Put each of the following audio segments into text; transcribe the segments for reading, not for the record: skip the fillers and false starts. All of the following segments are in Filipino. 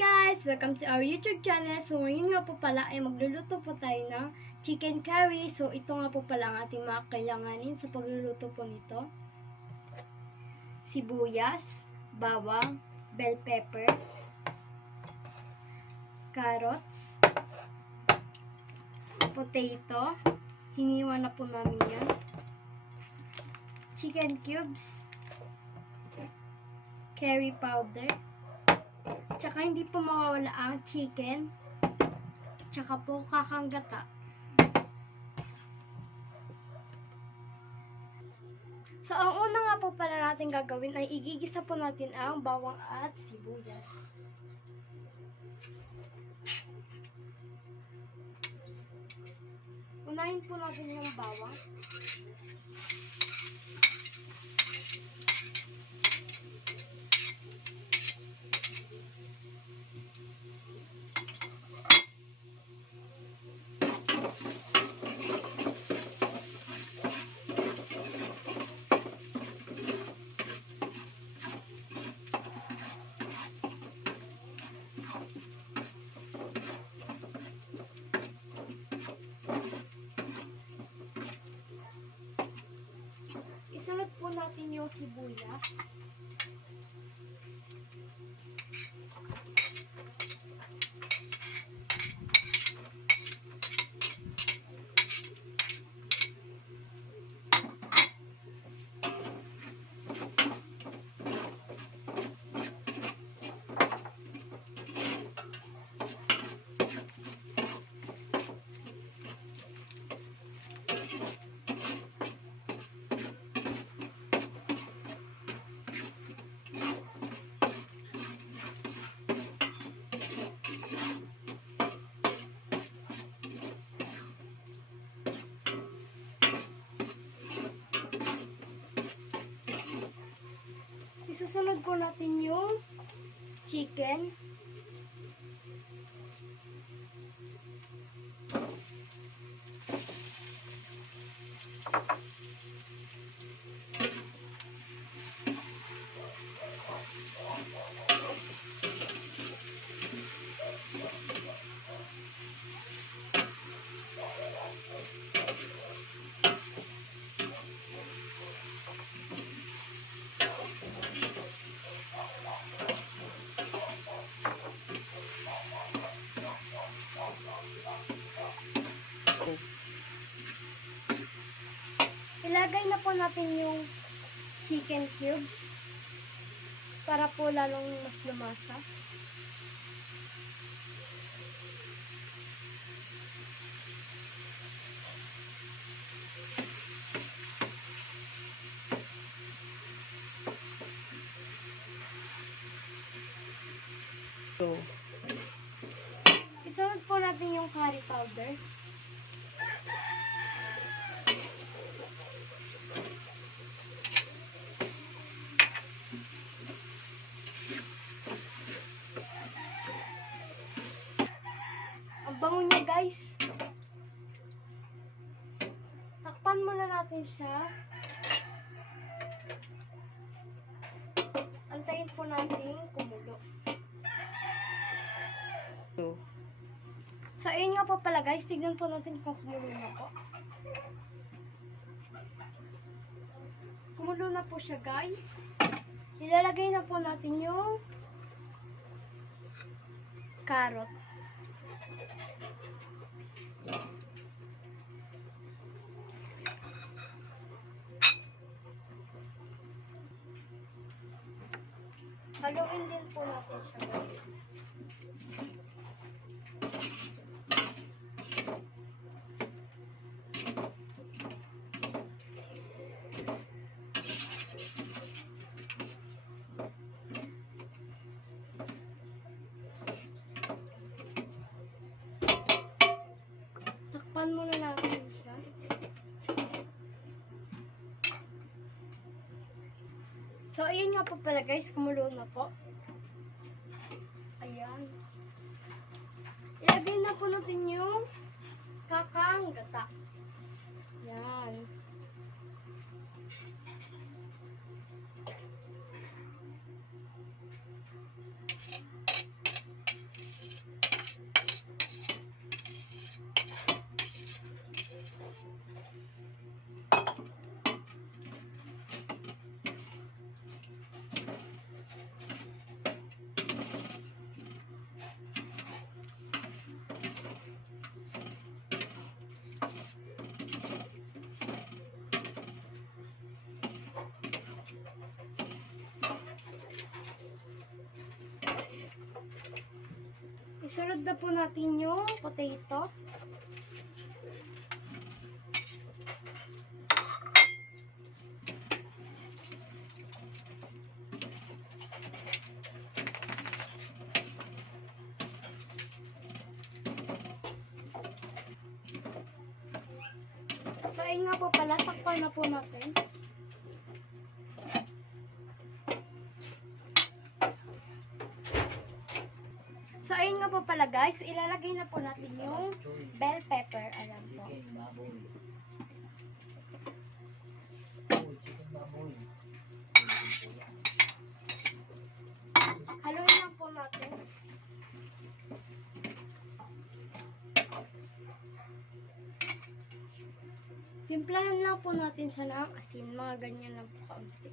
guys! Welcome to our YouTube channel. So ngayon nga po pala ay magluluto po tayo ng chicken curry. So ito nga po pala ang ating mga kailanganin sa pagluluto po nito. Sibuyas, bawang, bell pepper, carrots, potato, hiniwa na po namin yan, chicken cubes, curry powder, tsaka hindi po mawawala ang chicken, tsaka po kakanggata. So, ang una nga po pala natin gagawin ay igigisa po natin ang bawang at sibuyas. Unahin po natin yung bawang. Isunod po natin yung sibuyas. Isusunod po natin yung chicken. Ilagay na po natin yung chicken cubes para po lalong mas lumasa. Isunod po natin yung curry powder. Ang bango niya, guys. Takpan muna natin siya. Antayin po natin kumulo. So, ayun nga po pala, guys. Tignan po natin kung kumulo na po. Kumulo na po siya, guys. Ilalagay na po natin yung carrot. Haluin din po natin siya, guys. Takpan muna natin siya. So, ayun nga po pala, guys. Kumulo na po. Ayan. Ilagay na po natin yung kakanggata. Ayan. Isunod na po natin yung potato. So, ayun nga po pala, takpan na po natin. So, ayun nga po pala guys, ilalagay na po natin yung bell pepper. Ayan po. Haluin lang po natin. Timplahan lang po natin siya ng asin. Mga ganyan lang po kaunti.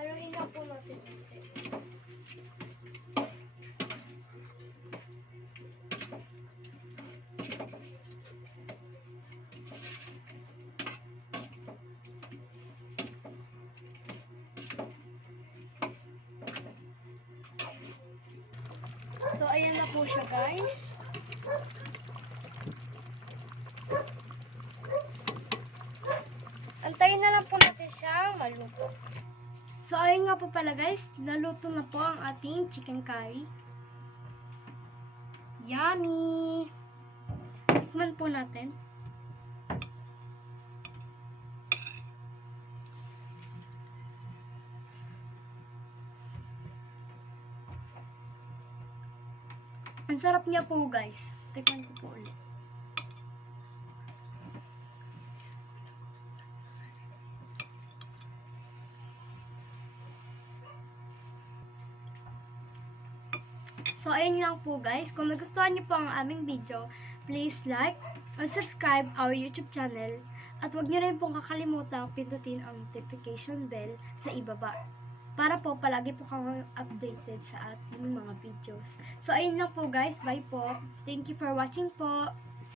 Haluin lang po natin konti. So, ayan na po siya guys. Antayin na lang po natin siya maluto. So, ayun nga po pala guys, naluto na po ang ating chicken curry. Yummy! Tikman po natin. Ang sarap niya po guys. Tikman ko po ulit. So, ayun lang po guys. Kung nagustuhan niyo po ang aming video, please like and subscribe our YouTube channel. At huwag niyo rin pong kakalimutan pindutin ang notification bell sa ibaba. Para po palagi po kang updated sa ating mga videos. So, ayun lang po guys. Bye po. Thank you for watching po.